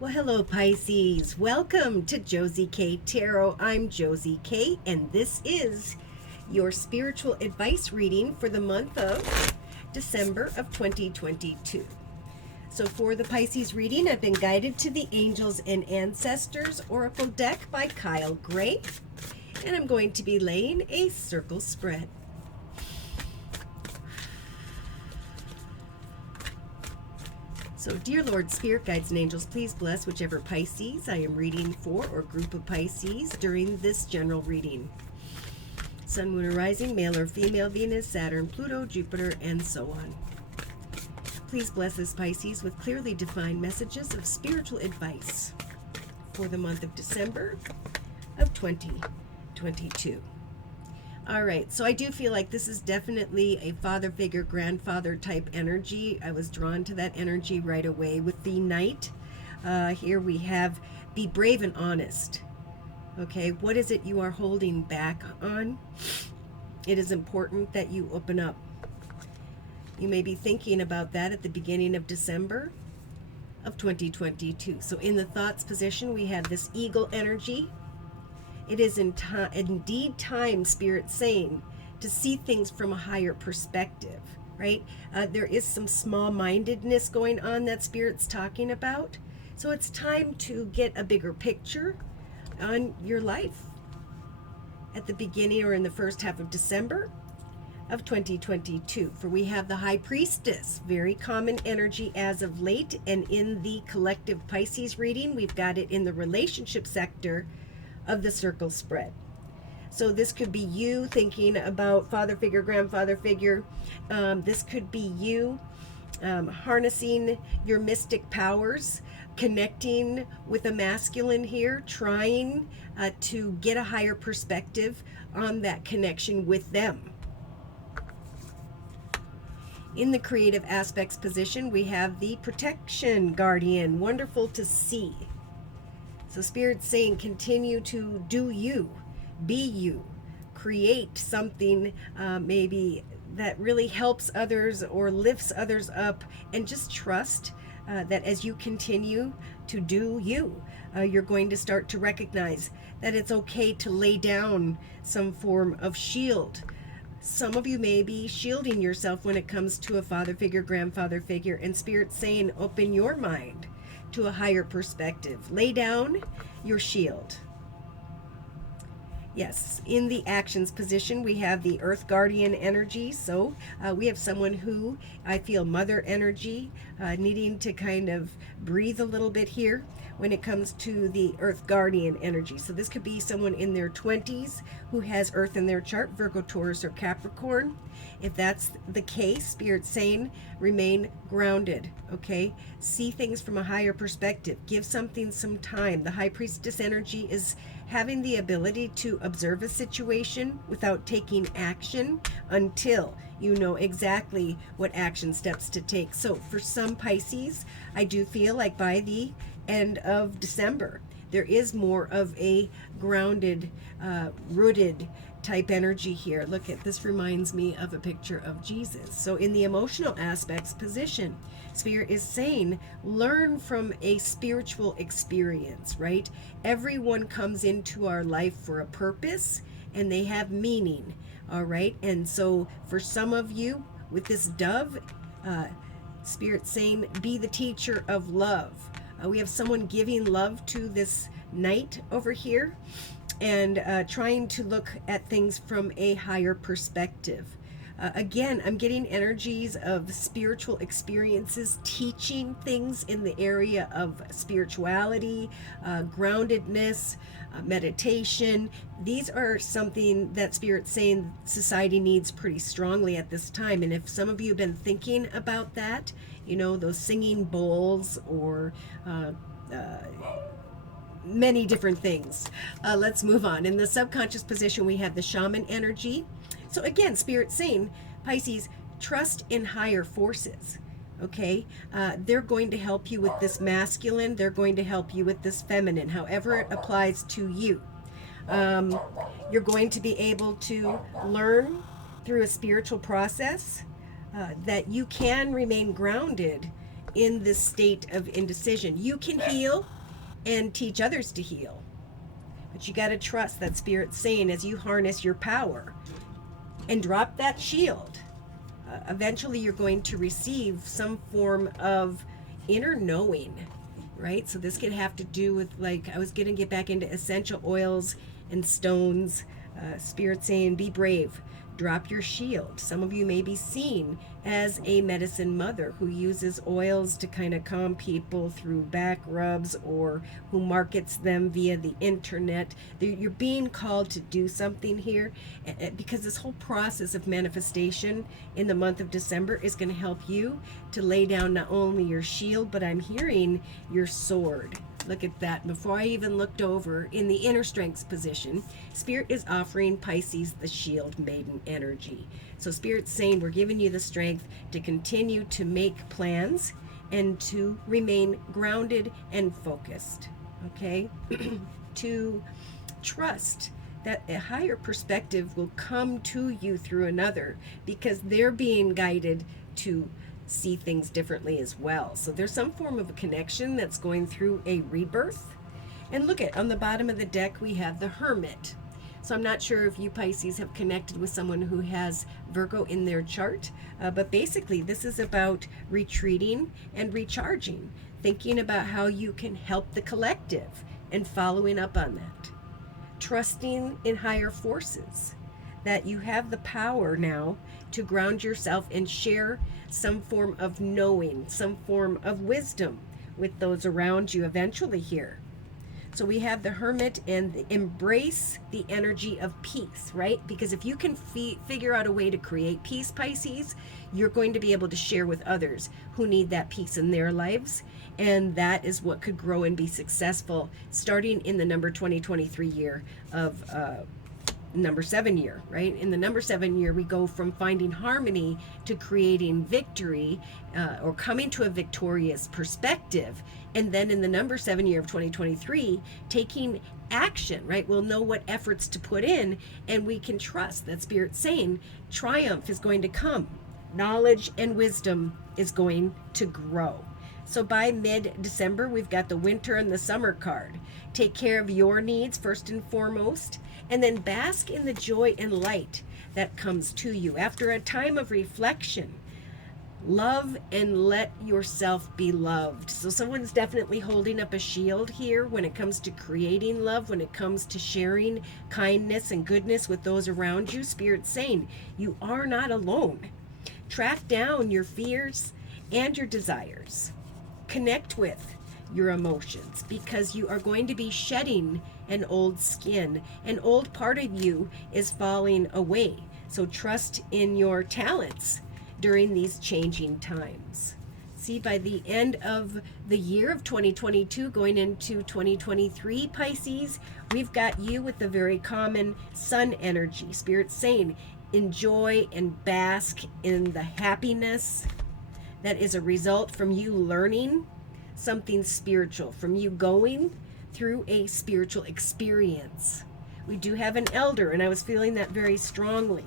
Well, hello, Pisces. Welcome to Josie K Tarot. I'm Josie K, and this is your spiritual advice reading for the month of December of 2022. So, for the Pisces reading, I've been guided to the Angels and Ancestors Oracle deck by Kyle Gray, and I'm going to be laying a circle spread. So, dear Lord, Spirit, Guides, and Angels, please bless whichever Pisces I am reading for or group of Pisces during this general reading. Sun, Moon, or Rising, male or female, Venus, Saturn, Pluto, Jupiter, and so on. Please bless us, Pisces, with clearly defined messages of spiritual advice for the month of December of 2022. All right, so I do feel like this is definitely a father figure, grandfather type energy. I was drawn to that energy right away with the Knight. Here we have be brave and honest. Okay, what is it you are holding back on? It is important that you open up. You may be thinking about that at the beginning of December of 2022. So in the thoughts position, we have this eagle energy. It is indeed time, Spirit saying, to see things from a higher perspective, right? There is some small-mindedness going on that Spirit's talking about. So it's time to get a bigger picture on your life at the beginning or in the first half of December of 2022. For we have the High Priestess, very common energy as of late. And in the collective Pisces reading, we've got it in the relationship sector of the circle spread. So this could be you thinking about father figure, grandfather figure. This could be you harnessing your mystic powers, connecting with a masculine here, trying to get a higher perspective on that connection with them. In the creative aspects position, we have the protection guardian. Wonderful to see. So Spirit's saying continue to do you, be you, create something maybe that really helps others or lifts others up, and just trust that as you continue to do you, you're going to start to recognize that it's okay to lay down some form of shield. Some of you may be shielding yourself when it comes to a father figure, grandfather figure, and Spirit's saying open your mind to a higher perspective. Lay down your shield. Yes, in the actions position, we have the Earth Guardian energy. So we have someone who I feel mother energy, needing to kind of breathe a little bit here when it comes to the Earth Guardian energy. So this could be someone in their 20s who has Earth in their chart, Virgo, Taurus, or Capricorn. If that's the case, Spirit's saying remain grounded, okay? See things from a higher perspective. Give something some time. The High Priestess energy is having the ability to observe a situation without taking action until you know exactly what action steps to take. So for some Pisces, I do feel like by the end of December, there is more of a grounded, rooted type energy here. Look at this, reminds me of a picture of Jesus. So in the emotional aspects position, Spirit is saying learn from a spiritual experience, right? Everyone comes into our life for a purpose and they have meaning, all right? And so for some of you with this dove, Spirit saying be the teacher of love. We have someone giving love to this Knight over here, and trying to look at things from a higher perspective. Again, I'm getting energies of spiritual experiences, teaching things in the area of spirituality, groundedness, meditation. These are something that Spirit's saying society needs pretty strongly at this time. And if some of you have been thinking about that, you know, those singing bowls or many different things. Let's move on. In the subconscious position, we have the shaman energy. So again, Spirit saying, Pisces, trust in higher forces. Okay, they're going to help you with this masculine. They're going to help you with this feminine, however it applies to you. You're going to be able to learn through a spiritual process that you can remain grounded in this state of indecision. You can heal and teach others to heal, but you got to trust that Spirit's saying as you harness your power and drop that shield. Eventually you're going to receive some form of inner knowing, right? So this could have to do with, like, I was going to get back into essential oils and stones. Spirit saying, be brave, drop your shield. Some of you may be seen as a medicine mother who uses oils to kind of calm people through back rubs, or who markets them via the internet. You're being called to do something here, because this whole process of manifestation in the month of December is going to help you to lay down not only your shield, but I'm hearing your sword. Look at that. Before I even looked over in the inner strengths position, Spirit is offering Pisces the shield maiden energy. So Spirit's saying we're giving you the strength to continue to make plans and to remain grounded and focused, okay? To trust that a higher perspective will come to you through another, because they're being guided to see things differently as well. So there's some form of a connection that's going through a rebirth. And look at, on the bottom of the deck, we have the Hermit. So I'm not sure if you Pisces have connected with someone who has Virgo in their chart, but basically this is about retreating and recharging, thinking about how you can help the collective and following up on that. Trusting in higher forces, that you have the power now to ground yourself and share some form of knowing, some form of wisdom with those around you eventually here. So we have the Hermit and embrace the energy of peace, right? Because if you can figure out a way to create peace, Pisces, you're going to be able to share with others who need that peace in their lives. And that is what could grow and be successful starting in the number 2023 year of number 7 year, right? In the number 7 year, we go from finding harmony to creating victory, or coming to a victorious perspective. And then in the number 7 year of 2023, taking action, right? We'll know what efforts to put in, and we can trust that Spirit's saying triumph is going to come. Knowledge and wisdom is going to grow. So by mid-December, we've got the winter and the summer card. Take care of your needs first and foremost, and then bask in the joy and light that comes to you. After a time of reflection, love and let yourself be loved. So someone's definitely holding up a shield here when it comes to creating love, when it comes to sharing kindness and goodness with those around you. Spirit's saying you are not alone. Track down your fears and your desires. Connect with your emotions, because you are going to be shedding an old skin. An old part of you is falling away. So trust in your talents during these changing times. See, by the end of the year of 2022, going into 2023, Pisces, we've got you with the very common sun energy. Spirit's saying enjoy and bask in the happiness that is a result from you learning something spiritual, from you going through a spiritual experience. We do have an elder, and I was feeling that very strongly.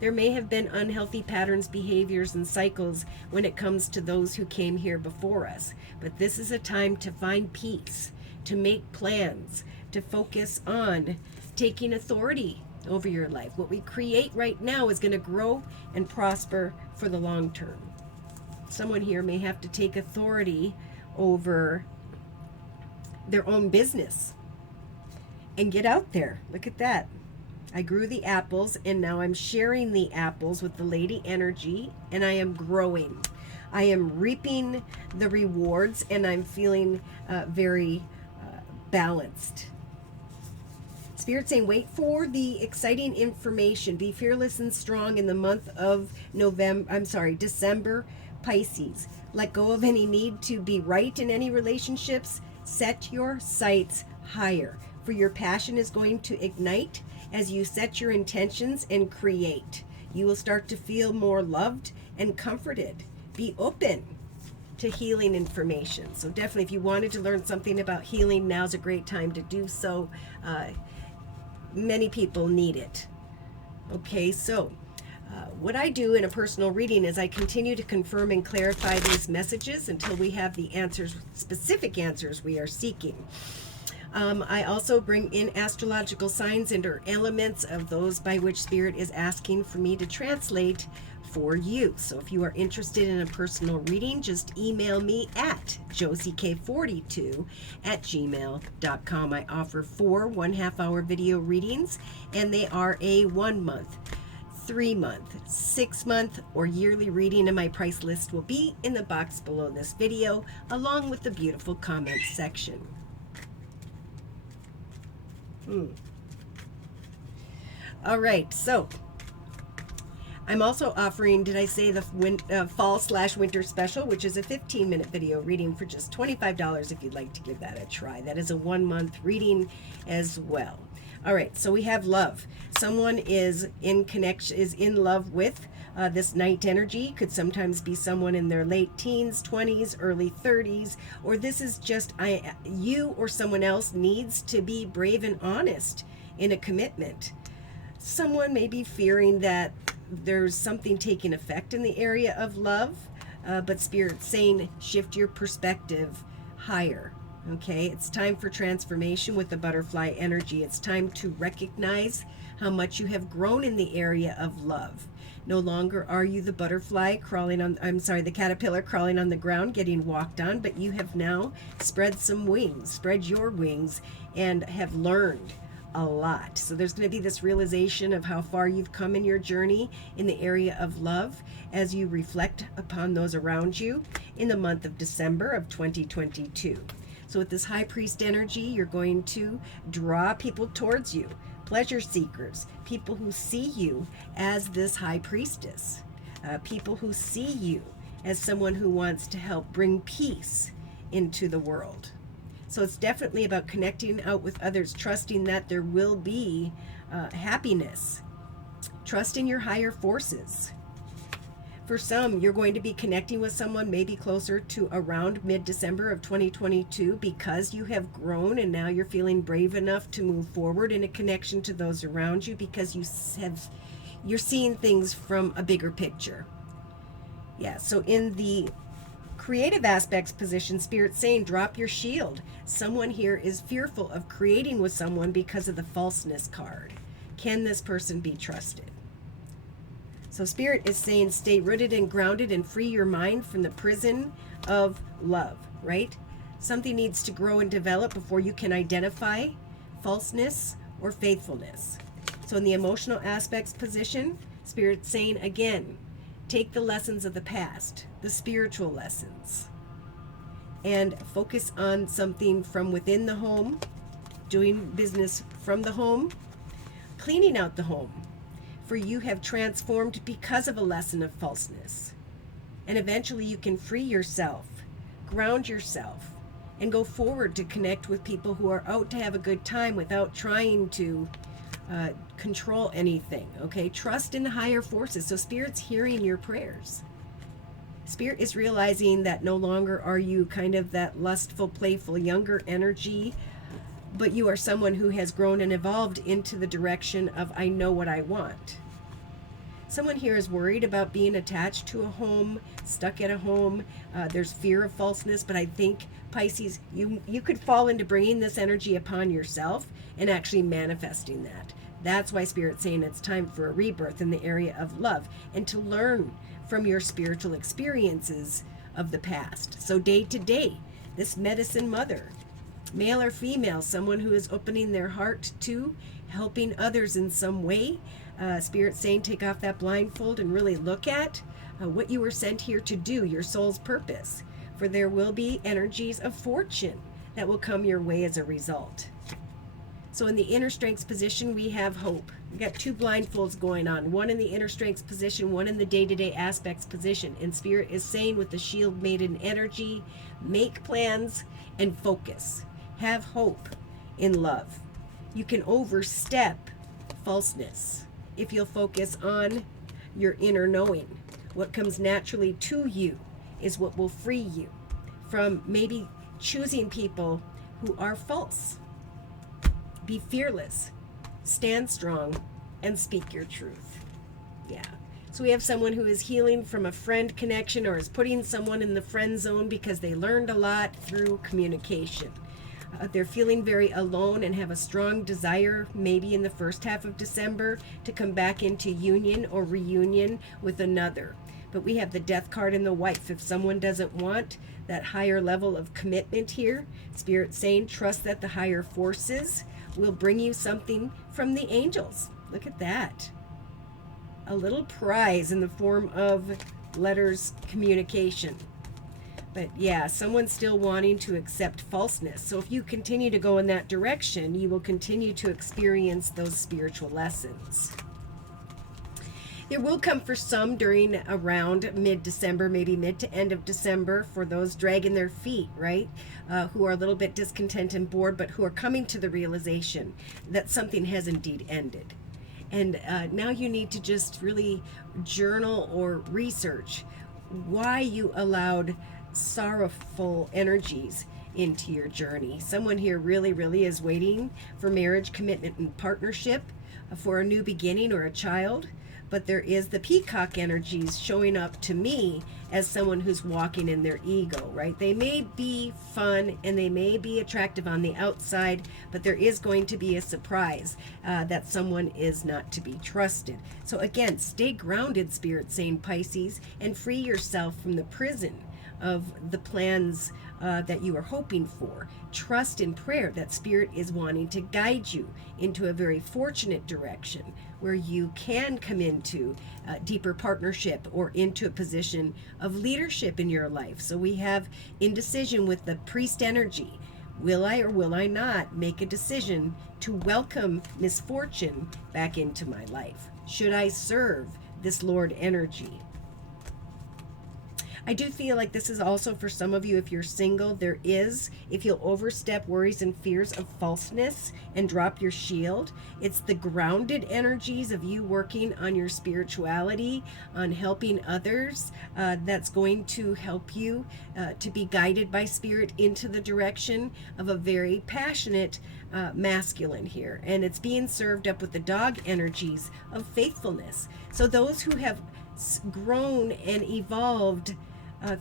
There may have been unhealthy patterns, behaviors, and cycles when it comes to those who came here before us. But this is a time to find peace, to make plans, to focus on taking authority over your life. What we create right now is going to grow and prosper for the long term. Someone here may have to take authority over their own business and get out there. Look at that. I grew the apples, and now I'm sharing the apples with the lady energy, and I am growing. I am reaping the rewards, and I'm feeling very balanced. Spirit saying, wait for the exciting information. Be fearless and strong in the month of December, Pisces. Let go of any need to be right in any relationships. Set your sights higher, for your passion is going to ignite as you set your intentions and create. You will start to feel more loved and comforted. Be open to healing information. So definitely, if you wanted to learn something about healing, now's a great time to do so. Many people need it. Okay, so What I do in a personal reading is I continue to confirm and clarify these messages until we have the answers, specific answers we are seeking. I also bring in astrological signs and or elements of those by which Spirit is asking for me to translate for you. So if you are interested in a personal reading, just email me at josiek42@gmail.com. I offer 4 1/2-hour video readings, and they are a 1 month, 3 month, 6 month, or yearly reading, and my price list will be in the box below this video, along with the beautiful comments section. All right, so I'm also offering, did I say the fall/winter special, which is a 15-minute video reading for just $25 if you'd like to give that a try. That is a 1-month reading as well. All right, so we have love. Someone is in love with this night energy. Could sometimes be someone in their late teens, 20s, early 30s, or this is just you or someone else needs to be brave and honest in a commitment. Someone may be fearing that there's something taking effect in the area of love, but Spirit's saying shift your perspective higher. Okay, it's time for transformation with the butterfly energy. It's time to recognize how much you have grown in the area of love. No longer are you the the caterpillar crawling on the ground getting walked on, but you have now spread your wings, and have learned a lot. So there's going to be this realization of how far you've come in your journey in the area of love as you reflect upon those around you in the month of December of 2022. So with this high priest energy, you're going to draw people towards you, pleasure seekers, people who see you as this high priestess, people who see you as someone who wants to help bring peace into the world. So it's definitely about connecting out with others, trusting that there will be happiness. Trust in your higher forces. For some, you're going to be connecting with someone maybe closer to around mid-December of 2022 because you have grown and now you're feeling brave enough to move forward in a connection to those around you because you're seeing things from a bigger picture. Yeah, so in the creative aspects position, Spirit's saying drop your shield. Someone here is fearful of creating with someone because of the falseness card. Can this person be trusted? So Spirit is saying stay rooted and grounded and free your mind from the prison of love, right? Something needs to grow and develop before you can identify falseness or faithfulness. So in the emotional aspects position, Spirit's saying again, take the lessons of the past, the spiritual lessons, and focus on something from within the home, doing business from the home, cleaning out the home. For you have transformed because of a lesson of falseness. And eventually you can free yourself, ground yourself, and go forward to connect with people who are out to have a good time without trying to control anything, okay? Trust in the higher forces. So Spirit's hearing your prayers. Spirit is realizing that no longer are you kind of that lustful, playful, younger energy, but you are someone who has grown and evolved into the direction of I know what I want. Someone here is worried about being attached to a home, stuck at a home. There's fear of falseness, but I think, Pisces, you could fall into bringing this energy upon yourself and actually manifesting that. That's why Spirit's saying it's time for a rebirth in the area of love and to learn from your spiritual experiences of the past. So day to day, this medicine mother, male or female, someone who is opening their heart to helping others in some way. Spirit saying take off that blindfold and really look at what you were sent here to do, your soul's purpose. For there will be energies of fortune that will come your way as a result. So in the inner strengths position, we have hope. We've got 2 blindfolds going on, one in the inner strengths position, one in the day-to-day aspects position. And Spirit is saying with the shield maiden energy, make plans and focus. Have hope in love. You can overstep falseness if you'll focus on your inner knowing. What comes naturally to you is what will free you from maybe choosing people who are false. Be fearless, stand strong, and speak your truth. Yeah. So we have someone who is healing from a friend connection or is putting someone in the friend zone because they learned a lot through communication. They're feeling very alone and have a strong desire, maybe in the first half of December, to come back into union or reunion with another. But we have the Death card and the wife. If someone doesn't want that higher level of commitment here, Spirit's saying trust that the higher forces will bring you something from the angels. Look at that. A little prize in the form of letters communication. But yeah, someone's still wanting to accept falseness. So if you continue to go in that direction, you will continue to experience those spiritual lessons. There will come for some during around mid-December, maybe mid to end of December, for those dragging their feet, right? Who are a little bit discontent and bored, but who are coming to the realization that something has indeed ended. And now you need to just really journal or research why you allowed sorrowful energies into your journey. Someone here really is waiting for marriage, commitment, and partnership, for a new beginning or a child. But there is the peacock energies showing up to me as someone who's walking in their ego, right? They may be fun and they may be attractive on the outside, but there is going to be a surprise that someone is not to be trusted. So again, stay grounded, Spirit saying, Pisces, and free yourself from the prison of the plans that you are hoping for. Trust in prayer that Spirit is wanting to guide you into a very fortunate direction where you can come into deeper partnership or into a position of leadership in your life. So we have indecision with the priest energy. Will I or will I not make a decision to welcome misfortune back into my life? Should I serve this Lord energy? I do feel like this is also for some of you, if you're single, there is, if you'll overstep worries and fears of falseness and drop your shield, it's the grounded energies of you working on your spirituality, on helping others, that's going to help you to be guided by Spirit into the direction of a very passionate masculine here. And it's being served up with the dog energies of faithfulness. So those who have grown and evolved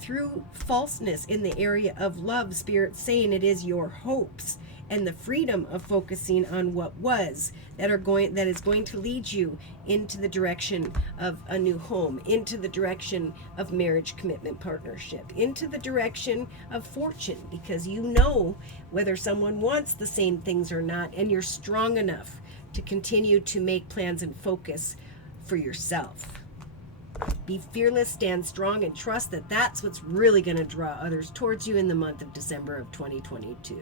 through falseness in the area of love, Spirit saying it is your hopes and the freedom of focusing on what was that is going to lead you into the direction of a new home, into the direction of marriage, commitment, partnership, into the direction of fortune, because you know whether someone wants the same things or not, and you're strong enough to continue to make plans and focus for yourself. Be fearless, stand strong, and trust that that's what's really going to draw others towards you in the month of December of 2022.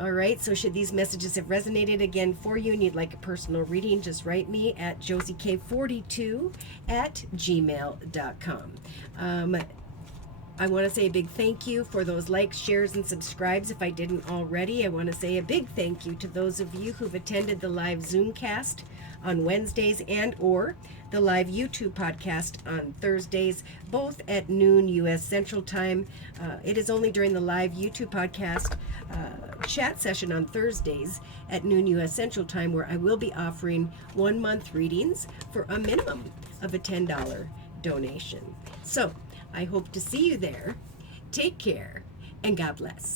All right, so should these messages have resonated again for you and you'd like a personal reading, just write me at josiek42@gmail.com. I want to say a big thank you for those likes, shares, and subscribes. If I didn't already, I want to say a big thank you to those of you who've attended the live Zoomcast on Wednesdays and or the live YouTube podcast on Thursdays, both at noon U.S. Central Time. It is only during the live YouTube podcast chat session on Thursdays at noon U.S. Central Time where I will be offering 1 month readings for a minimum of a $10 donation. So I hope to see you there. Take care and God bless.